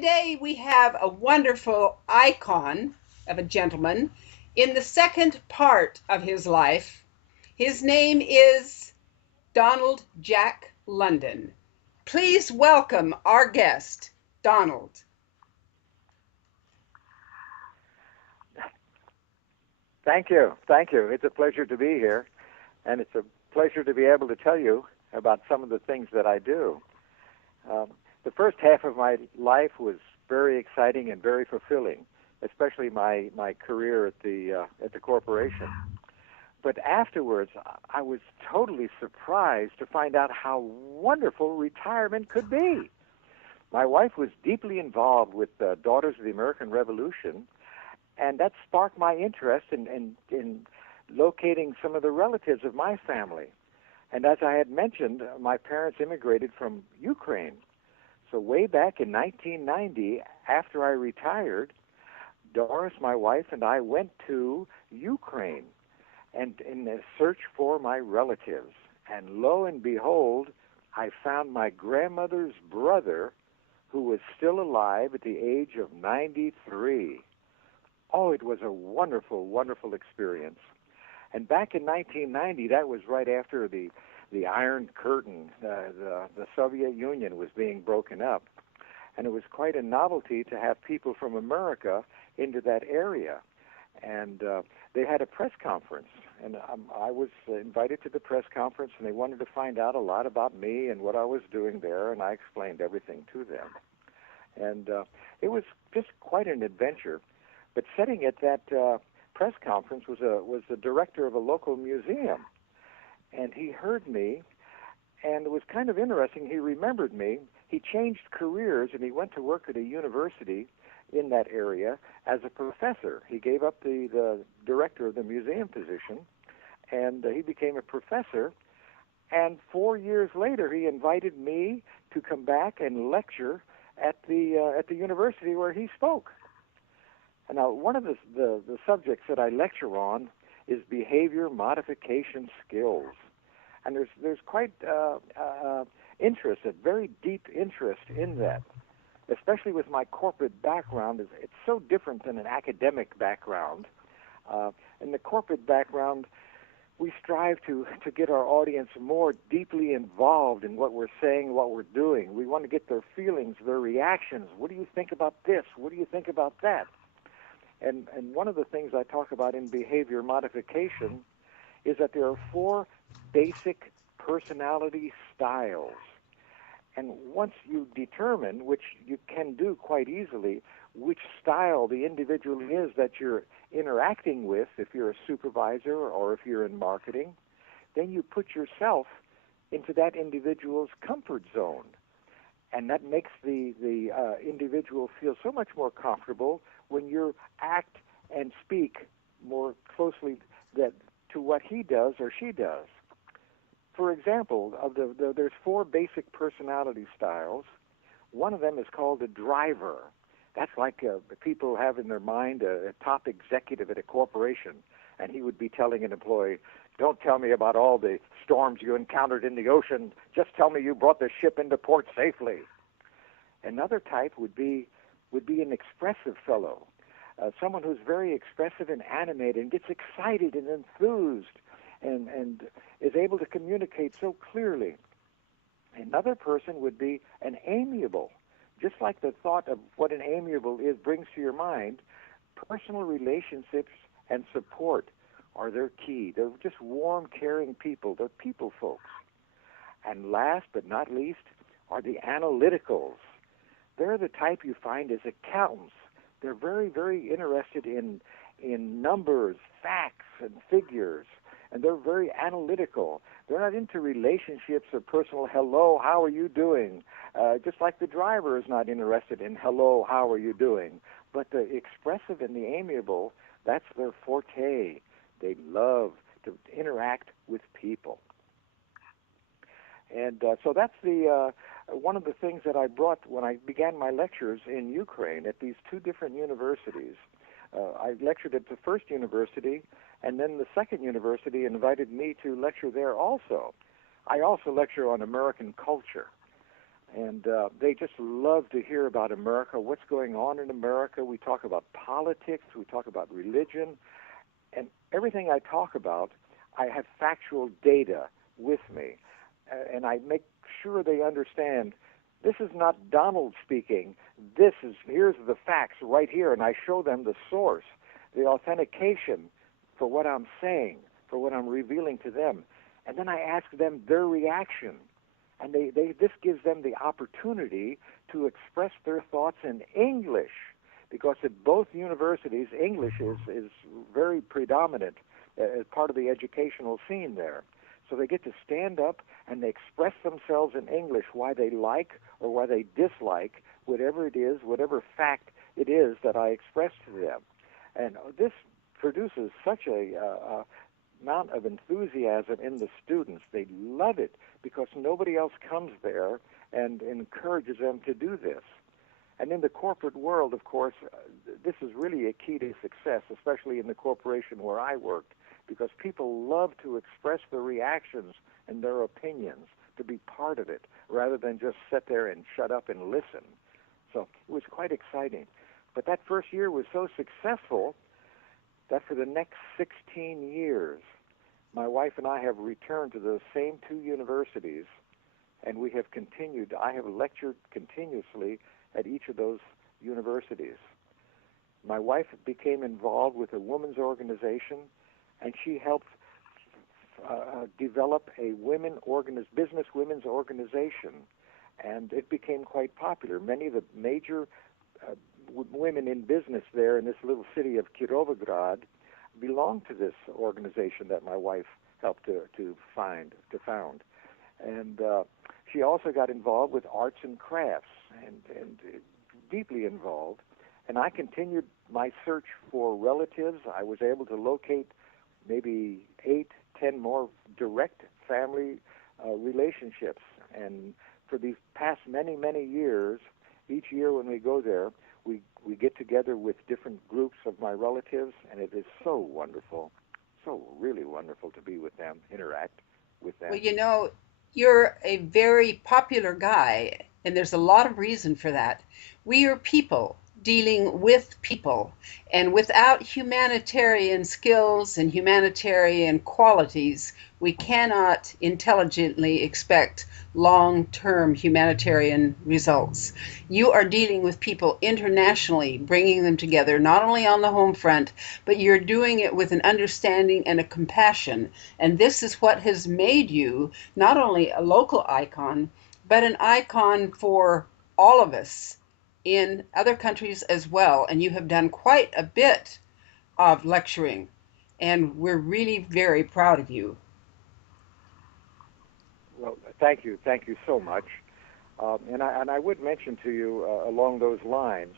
today we have a wonderful icon of a gentleman in the second part of his life. His name is Donald Jack London. Please welcome our guest, Donald. Thank you. Thank you. It's a pleasure to be here, and it's a pleasure to be able to tell you about some of the things that I do. The first half of my life was very exciting and very fulfilling, especially my career at the corporation. But afterwards, I was totally surprised to find out how wonderful retirement could be. My wife was deeply involved with Daughters of the American Revolution, and that sparked my interest in locating some of the relatives of my family. And as I had mentioned, my parents immigrated from Ukraine. So way back in 1990, after I retired, Doris, my wife, and I went to Ukraine and in a search for my relatives. And lo and behold, I found my grandmother's brother, who was still alive at the age of 93. Oh, it was a wonderful, wonderful experience. And back in 1990, that was right after the Iron Curtain, the Soviet Union was being broken up. And it was quite a novelty to have people from America into that area. And they had a press conference, and I was invited to the press conference, and they wanted to find out a lot about me and what I was doing there, and I explained everything to them. And it was just quite an adventure. But sitting at that press conference was the director of a local museum, and he heard me, and it was kind of interesting. He remembered me. He changed careers, and he went to work at a university in that area as a professor. He gave up the director of the museum position, and he became a professor. And 4 years later, he invited me to come back and lecture at the university where he spoke. And now, one of the subjects that I lecture on is behavior modification skills. And there's quite interest, a very deep interest in that, especially with my corporate background. It's so different than an academic background. In the corporate background, we strive to get our audience more deeply involved in what we're saying, what we're doing. We want to get their feelings, their reactions. What do you think about this? What do you think about that? And one of the things I talk about in behavior modification is that there are 4 basic personality styles. And once you determine, which you can do quite easily, which style the individual is that you're interacting with, if you're a supervisor or if you're in marketing, then you put yourself into that individual's comfort zone. And that makes the individual feel so much more comfortable when you act and speak more closely to what he does or she does. For example, there's 4 basic personality styles. One of them is called a driver. That's like people have in their mind a top executive at a corporation, and he would be telling an employee, "Don't tell me about all the storms you encountered in the ocean. Just tell me you brought the ship into port safely." Another type would be an expressive fellow, someone who's very expressive and animated and gets excited and enthused and is able to communicate so clearly. Another person would be an amiable. Just like the thought of what an amiable is brings to your mind, personal relationships and support are their key. They're just warm, caring people. They're people folks. And last but not least are the analyticals. They're the type you find as accountants. They're very, very interested in numbers, facts, and figures. And they're very analytical. They're not into relationships or personal hello, how are you doing? Just like the driver is not interested in hello, how are you doing? But the expressive and the amiable, that's their forte. They love to interact with people. And so that's one of the things that I brought when I began my lectures in Ukraine at these 2 different universities. I lectured at the first university, and then the second university invited me to lecture there also. I also lecture on American culture. And they just love to hear about America, what's going on in America. We talk about politics, we talk about religion, and everything I talk about, I have factual data with me. And I make sure they understand this is not Donald speaking. Here's the facts right here, and I show them the source, the authentication for what I'm saying, for what I'm revealing to them. And then I ask them their reaction. And this gives them the opportunity to express their thoughts in English, because at both universities, English is very predominant as part of the educational scene there. So they get to stand up and they express themselves in English, why they like or why they dislike whatever it is, whatever fact it is that I express to them. And this produces such a amount of enthusiasm in the students. They love it because nobody else comes there and encourages them to do this. And in the corporate world, of course, this is really a key to success, especially in the corporation where I worked, because people love to express their reactions and their opinions, to be part of it, rather than just sit there and shut up and listen. So it was quite exciting. But that first year was so successful that for the next 16 years, my wife and I have returned to those same two universities, and we have continued. I have lectured continuously at each of those universities. My wife became involved with a women's organization, and she helped develop a business women's organization, and it became quite popular. Many of the major women in business there in this little city of Kirovograd belonged to this organization that my wife helped to found. And she also got involved with arts and crafts, and deeply involved. And I continued my search for relatives. I was able to locate maybe 8, 10 more direct family relationships. And for these past many, many years, each year when we go there, we get together with different groups of my relatives, and it is so wonderful, so really wonderful to be with them, interact with them. Well, you know, you're a very popular guy, and there's a lot of reason for that. We are people dealing with people, and without humanitarian skills and humanitarian qualities, we cannot intelligently expect long-term humanitarian results. You are dealing with people internationally, bringing them together, not only on the home front, but you're doing it with an understanding and a compassion. And this is what has made you not only a local icon, but an icon for all of us in other countries as well. And you have done quite a bit of lecturing, and we're really very proud of you. Well, thank you so much. And I would mention to you along those lines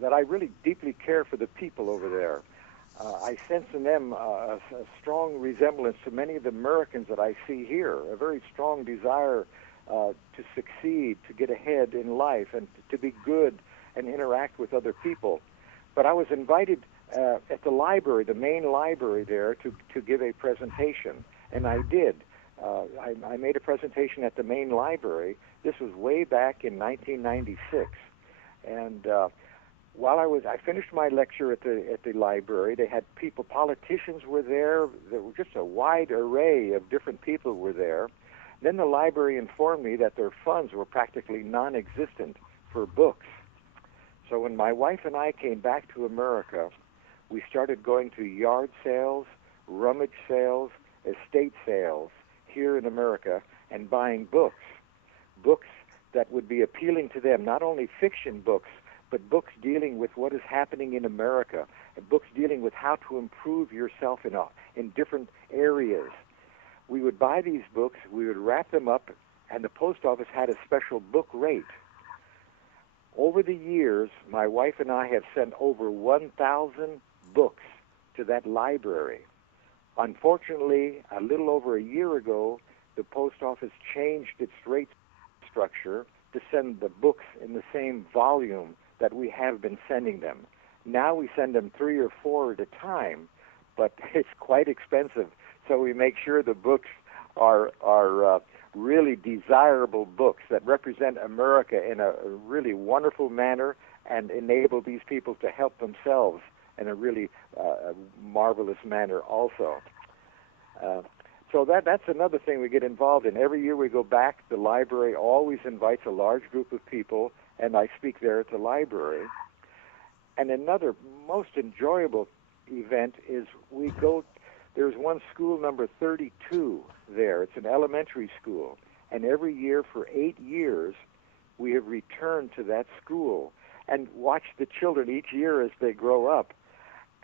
that I really deeply care for the people over there. I sense in them a strong resemblance to many of the Americans that I see here, a very strong desire to succeed, to get ahead in life, and to be good and interact with other people. But I was invited at the library, the main library there, to give a presentation, and I did. I made a presentation at the main library. This was way back in 1996, and while I finished my lecture at the library, they had people, politicians were there. There were just a wide array of different people were there. Then the library informed me that their funds were practically non-existent for books. So when my wife and I came back to America, we started going to yard sales, rummage sales, estate sales here in America, and buying books that would be appealing to them, not only fiction books, but books dealing with what is happening in America, and books dealing with how to improve yourself in different areas. We would buy these books, we would wrap them up, and the post office had a special book rate. Over the years, my wife and I have sent over 1,000 books to that library. Unfortunately, a little over a year ago, the post office changed its rate structure to send the books in the same volume that we have been sending them. Now we send them 3 or 4 at a time, but it's quite expensive. So we make sure the books are really desirable books that represent America in a really wonderful manner and enable these people to help themselves in a really marvelous manner also. So that's another thing we get involved in. Every year we go back, the library always invites a large group of people, and I speak there at the library. And another most enjoyable event is there's one school number 32 there. It's an elementary school. And every year for 8 years, we have returned to that school and watched the children each year as they grow up.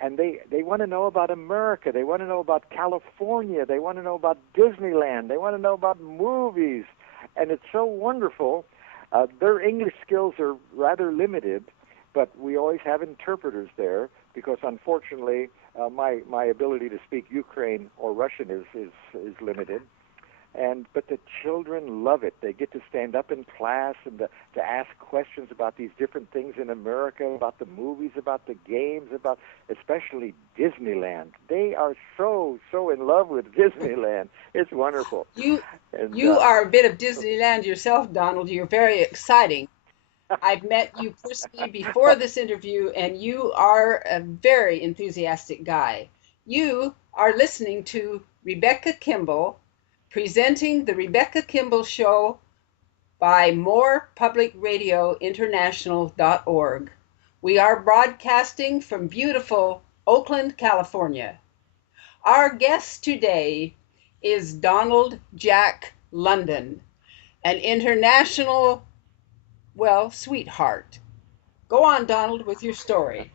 And they want to know about America. They want to know about California. They want to know about Disneyland. They want to know about movies. And it's so wonderful. Their English skills are rather limited, but we always have interpreters there because, unfortunately, my ability to speak Ukraine or Russian is limited. But the children love it. They get to stand up in class and to ask questions about these different things in America, about the movies, about the games, about especially Disneyland. They are so in love with Disneyland. It's wonderful. You are a bit of Disneyland yourself, Donald. You're very exciting. I've met you personally before this interview, and you are a very enthusiastic guy. You are listening to Rebecca Kimbel, presenting the Rebecca Kimbel Show by morepublicradiointernational.org. We are broadcasting from beautiful Oakland, California. Our guest today is Donald Jack London, an international, sweetheart. Go on, Donald, with your story.